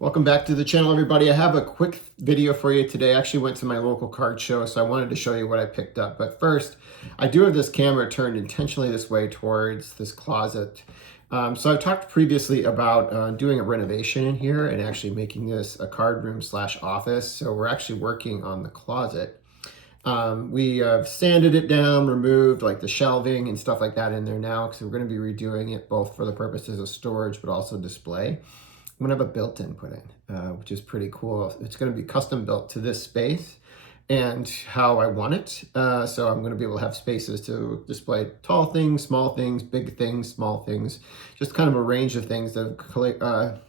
Welcome back to the channel, everybody. I have a quick video for you today. I actually went to my local card show, so I wanted to show you what I picked up. But first, I do have this camera turned intentionally this way towards this closet. So I've talked previously about doing a renovation in here and actually making this a card room / office. So we're actually working on the closet. We have sanded it down, removed like the shelving and stuff like that in there now because we're going to be redoing it both for the purposes of storage but also display. I'm gonna have a built-in put in, which is pretty cool. It's gonna be custom built to this space and how I want it. So I'm gonna be able to have spaces to display tall things, small things, big things, small things, just kind of a range of things that I've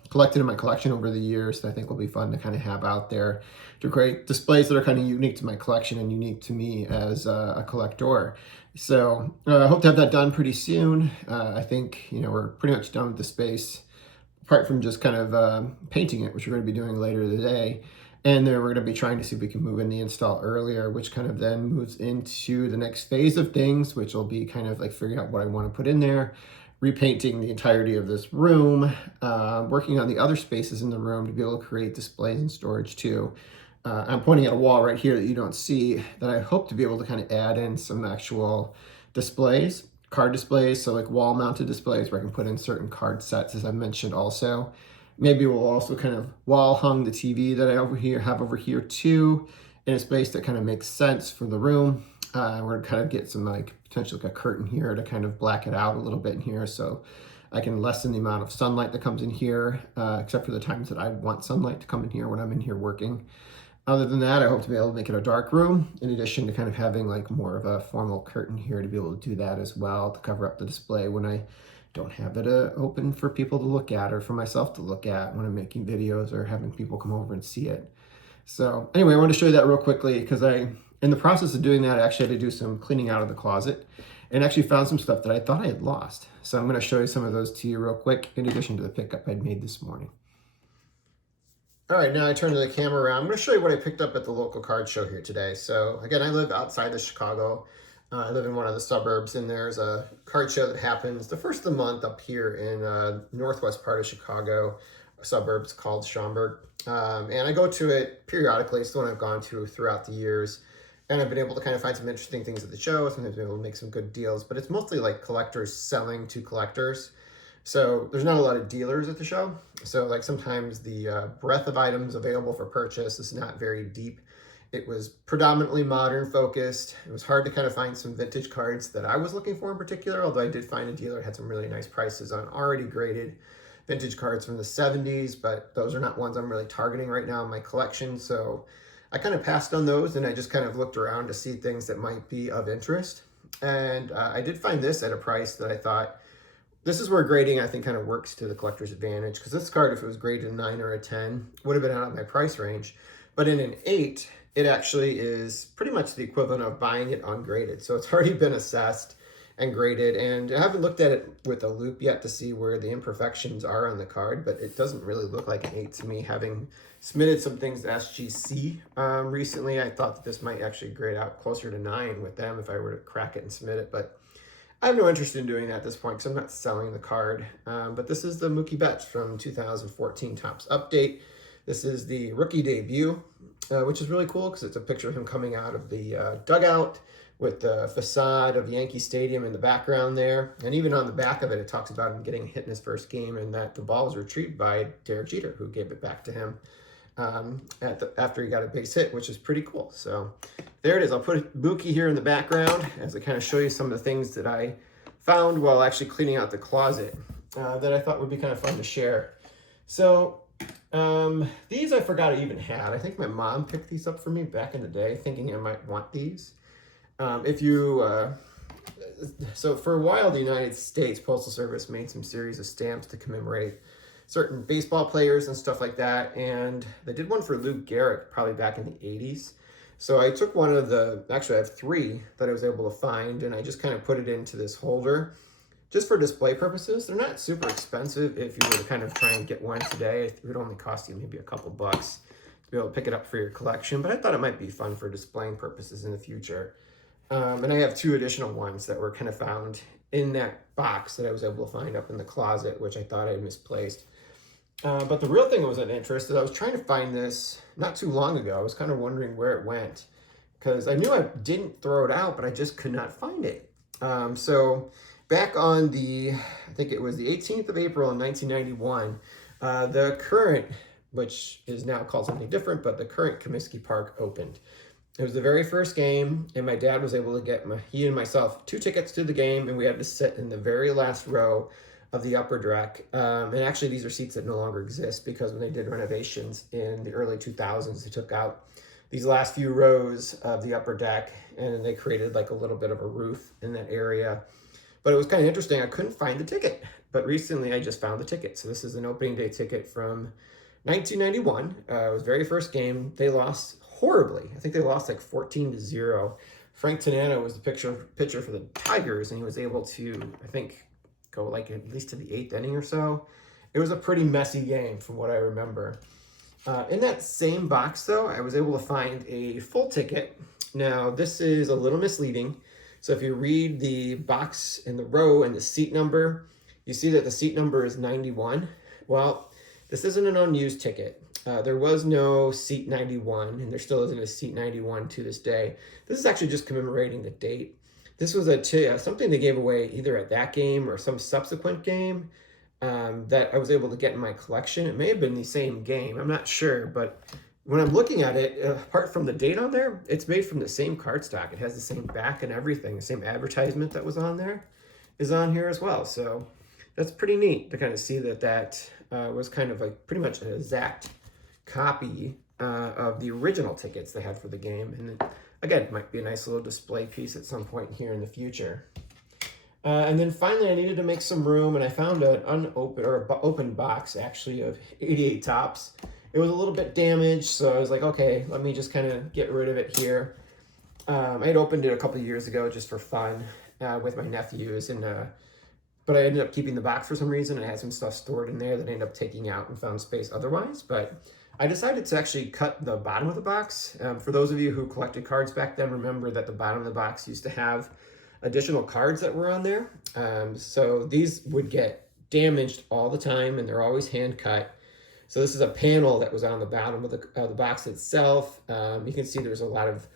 collected in my collection over the years that I think will be fun to kind of have out there to create displays that are kind of unique to my collection and unique to me as a collector. So I hope to have that done pretty soon. I think, we're pretty much done with the space, apart from just kind of painting it, which we're going to be doing later today. And then we're going to be trying to see if we can move in the install earlier, which kind of then moves into the next phase of things, which will be kind of like figuring out what I want to put in there, repainting the entirety of this room, working on the other spaces in the room to be able to create displays and storage too. I'm pointing at a wall right here that you don't see that I hope to be able to kind of add in some actual displays. Card displays, so like wall mounted displays where I can put in certain card sets, as I mentioned also. Maybe we'll also kind of wall hung the TV that I have over here too, in a space that kind of makes sense for the room. We're gonna kind of get some like potentially like a curtain here to kind of black it out a little bit in here so I can lessen the amount of sunlight that comes in here, except for the times that I want sunlight to come in here when I'm in here working. Other than that, I hope to be able to make it a dark room, in addition to kind of having like more of a formal curtain here to be able to do that as well, to cover up the display when I don't have it open for people to look at or for myself to look at when I'm making videos or having people come over and see it. So anyway, I want to show you that real quickly because in the process of doing that, I actually had to do some cleaning out of the closet and actually found some stuff that I thought I had lost. So I'm going to show you some of those to you real quick, in addition to the pickup I'd made this morning. All right, now I turn the camera around. I'm going to show you what I picked up at the local card show here today. So again, I live outside of Chicago. I live in one of the suburbs, and there's a card show that happens the first of the month up here in northwest part of Chicago, suburbs called Schaumburg. And I go to it periodically. It's the one I've gone to throughout the years. And I've been able to kind of find some interesting things at the show. Sometimes been able to make some good deals, but it's mostly like collectors selling to collectors. So there's not a lot of dealers at the show. So like sometimes the breadth of items available for purchase is not very deep. It was predominantly modern focused. It was hard to kind of find some vintage cards that I was looking for in particular, although I did find a dealer that had some really nice prices on already graded vintage cards from the 70s, but those are not ones I'm really targeting right now in my collection. So I kind of passed on those and I just kind of looked around to see things that might be of interest. And I did find this at a price that I thought, this is where grading, I think, kind of works to the collector's advantage, because this card, if it was graded a 9 or a 10, would have been out of my price range. But in an 8, it actually is pretty much the equivalent of buying it ungraded. So it's already been assessed and graded, and I haven't looked at it with a loop yet to see where the imperfections are on the card, but it doesn't really look like an 8 to me. Having submitted some things to SGC recently, I thought that this might actually grade out closer to 9 with them if I were to crack it and submit it, but I have no interest in doing that at this point because I'm not selling the card. But this is the Mookie Betts from 2014 Topps Update. This is the rookie debut, which is really cool because it's a picture of him coming out of the dugout with the facade of Yankee Stadium in the background there. And even on the back of it, it talks about him getting hit in his first game and that the ball was retrieved by Derek Jeter, who gave it back to him after he got a base hit, which is pretty cool. So there it is. I'll put Mookie here in the background as I kind of show you some of the things that I found while actually cleaning out the closet that I thought would be kind of fun to share. So these I forgot I even had. I think my mom picked these up for me back in the day, thinking I might want these. So for a while, the United States Postal Service made some series of stamps to commemorate certain baseball players and stuff like that. And they did one for Lou Gehrig probably back in the 80s. So I took one of the, actually I have 3 that I was able to find, and I just kind of put it into this holder just for display purposes. They're not super expensive. If you were to kind of try and get one today, it would only cost you maybe a couple bucks to be able to pick it up for your collection. But I thought it might be fun for displaying purposes in the future. And I have 2 additional ones that were kind of found in that box that I was able to find up in the closet, which I thought I had misplaced. But the real thing that was of interest is I was trying to find this not too long ago. I was kind of wondering where it went because I knew I didn't throw it out, but I just could not find it. So back on I think it was the 18th of April in 1991, the current, which is now called something different, but the current Comiskey Park opened. It was the very first game, and my dad was able to get he and myself 2 tickets to the game, and we had to sit in the very last row of the upper deck. And actually, these are seats that no longer exist because when they did renovations in the early 2000s, they took out these last few rows of the upper deck, and they created like a little bit of a roof in that area. But it was kind of interesting. I couldn't find the ticket, but recently I just found the ticket. So this is an opening day ticket from 1991. It was very first game. They lost horribly. I think they lost like 14-0. Frank Tanana was the pitcher for the Tigers, and he was able to, I think, go like at least to the 8th inning or so. It was a pretty messy game from what I remember. In that same box, though, I was able to find a full ticket. Now, this is a little misleading. So if you read the box and the row and the seat number, you see that the seat number is 91. Well, this isn't an unused ticket. There was no seat 91, and there still isn't a seat 91 to this day. This is actually just commemorating the date. This was something they gave away either at that game or some subsequent game that I was able to get in my collection. It may have been the same game. I'm not sure, but when I'm looking at it, apart from the date on there, it's made from the same cardstock. It has the same back and everything. The same advertisement that was on there is on here as well. So that's pretty neat to kind of see that was kind of like pretty much an exact copy of the original tickets they had for the game. And again, it might be a nice little display piece at some point here in the future. And then finally, I needed to make some room, and I found an open box actually of 88 Topps. It was a little bit damaged, so I was like, okay, let me just kind of get rid of it here. I had opened it a couple of years ago just for fun with my nephews, but I ended up keeping the box for some reason. I had some stuff stored in there that I ended up taking out and found space otherwise. But I decided to actually cut the bottom of the box. For those of you who collected cards back then, remember that the bottom of the box used to have additional cards that were on there. So these would get damaged all the time, and they're always hand cut. So this is a panel that was on the bottom of the box itself. You can see there's a lot of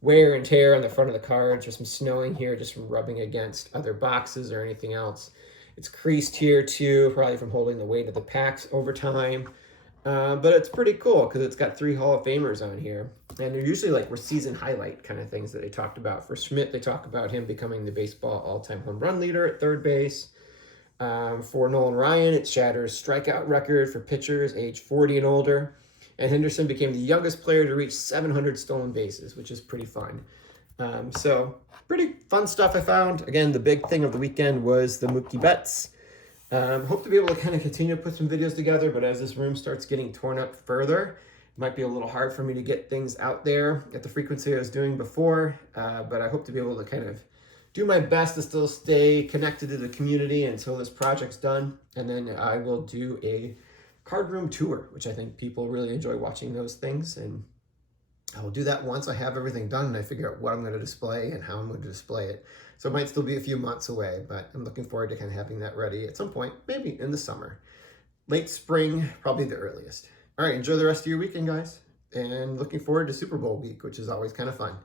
wear and tear on the front of the cards. There's some snowing here just from rubbing against other boxes or anything else. It's creased here too, probably from holding the weight of the packs over time. But it's pretty cool because it's got 3 Hall of Famers on here. And they're usually like season highlight kind of things that they talked about. For Schmidt, they talk about him becoming the baseball all-time home run leader at third base. For Nolan Ryan, it shatters strikeout record for pitchers age 40 and older. And Henderson became the youngest player to reach 700 stolen bases, which is pretty fun. So pretty fun stuff I found. Again, the big thing of the weekend was the Mookie Betts. Hope to be able to kind of continue to put some videos together, but as this room starts getting torn up further, it might be a little hard for me to get things out there at the frequency I was doing before, but I hope to be able to kind of do my best to still stay connected to the community until this project's done, and then I will do a card room tour, which I think people really enjoy watching those things, and I will do that once I have everything done and I figure out what I'm going to display and how I'm going to display it. So it might still be a few months away, but I'm looking forward to kind of having that ready at some point, maybe in the summer. Late spring, probably the earliest. All right, enjoy the rest of your weekend, guys, and looking forward to Super Bowl week, which is always kind of fun.